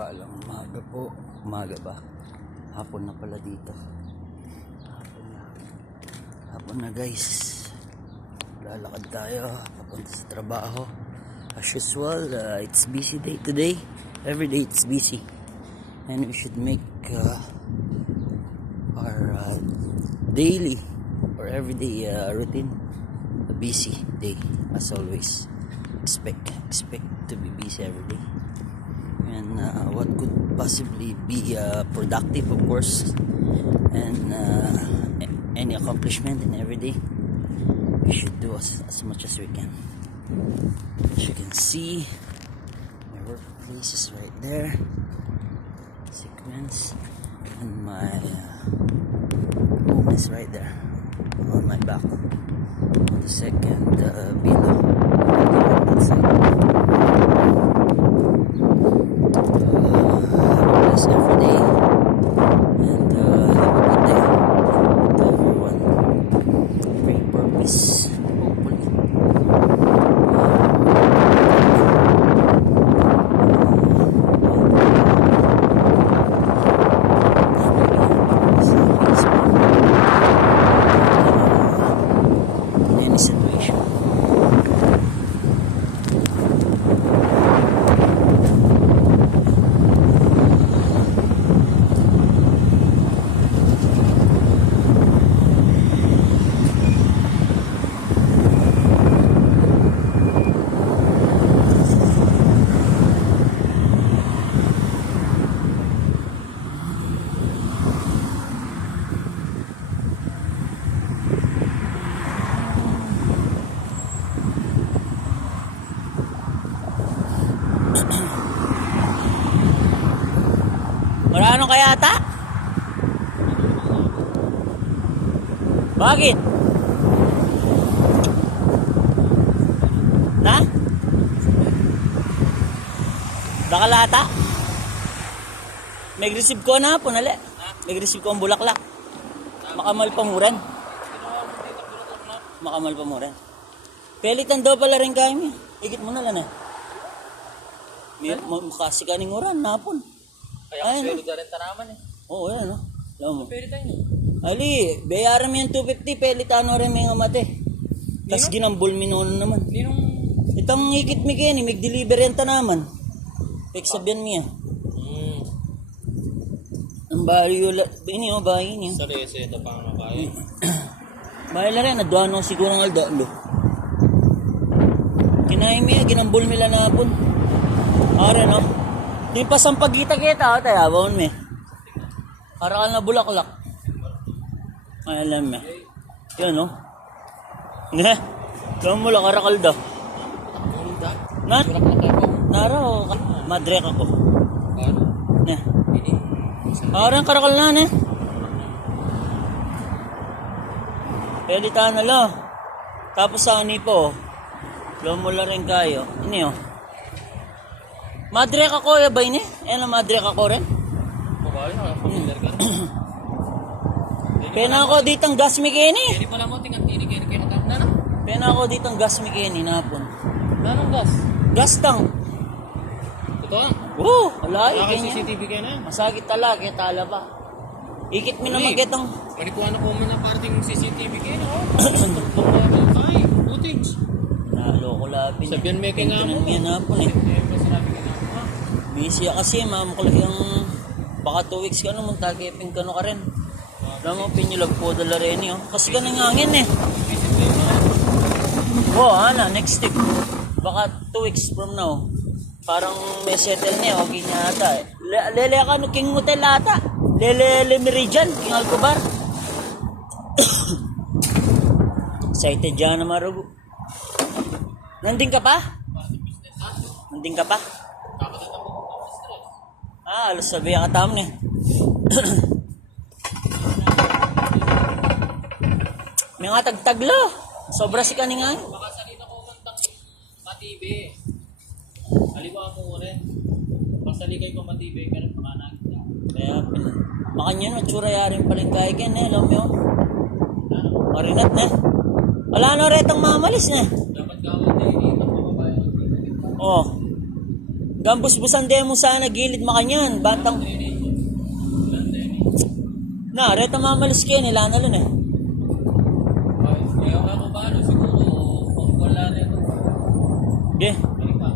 Mapagpalang umaga po. Umaga ba? Hapon na pala dito. Hapon na guys. Lalakad tayo papunta sa trabaho. As usual, it's busy day today. Every day it's busy. And we should make our daily or everyday routine a busy day as always. Expect to be busy every day. And what could possibly be productive, of course, and any accomplishment in every day, we should do as much as we can. As you can see, my workplace is right there, sequence, and my home is right there on my back, on the second below. Every day, and have a good day to everyone. Great purpose, hopefully. In any situation. Marano kaya ata? Bakit? Na? Dakalata? May receive ko na po nali. May receive ko ang bulaklak. Makamal pamuran. Makamal pamuran. Pelitan daw pala rin kayo niya. Igit mo na lang eh. May makasi ka ning uran, napon. Kaya pero rin tanaman eh. Oo, yan o. Alam mo. Pero tayo no? Ali, bayaran mo yung 250, pelitano rin may nga mate. Tapos ginambol mo noon naman. Ninong... Itong ikit mi kini, may deliver yan tanaman. Peksabihan mo yan. Ang bahay yun, ini o, bahay niya. Sa rese, ito pa nga bahay. Bahay na rin, naduano siguro ng alda. Kinahin mo yan, ginambol mo lang napon. Are no? Di pa sampag kita-kita, tayo, bawon me. Arakal na bulaklak. Ay, alam me. Yan, no? Ne? Gawin mo lang, arakal daw. Na? Naro, madrek ako. Ano? Ne? Arang karakal na, ne? Pelitan na lo. Tapos sa ani po, gawin mo lang rin kayo. Ini, oh. Madre ka ko ya ba ini? Ano madre ka ko rin? Babae na, familiar ka. Pena ako ditang gas mikini. Hindi pala mo tingnan tini kaya na na. Pena ako ditang gas mikini napon. Nanong gas? Gas tang. Totoo? Oo, alay Wala kang kanya. CCTV kaya na. Masakit tala kaya tala pa. Ikit mi na magketang. Malikuan ako man na parting CCTV kaya na. Ay, footage. Nalo ko labi. Sabihan may kaya nga mo. Yan napon eh. Sinabi ka na. Busy kasi ma'am ko yung baka 2 weeks ka naman takipin ka no ka rin. Alam mo pinyulag po dala rin yun. Kasi ka nangangin eh. Oo, ana, next week. Baka 2 weeks from now. Parang may settle niya, okay niya ata eh. Lele ka no, king hotel ata. Lele Meridian, king Alcobar. Excited dyan na marugo. Nanding ka pa? Nanding ka pa? Alos sabi ang katam niya. May nga tagtaglo. Sobra si kaningan. Baka salita ko mantang matibe. Aliwa mo rin. Pasaligay ko matibe ka rin makanan. Kaya makanyan matsura yarin paling kaya ken eh. Alam mo yun. Marinat na. Wala na retang mamalis na. Dapat gawin na dito mga babae. Oh. Gambus-busan din mo sana gilid makanyan. Bantang... Na, reta mamalis kayo nila na lun eh. Kaya ako ba ano, siguro, kung wala na ito. Yeah. Balik pa.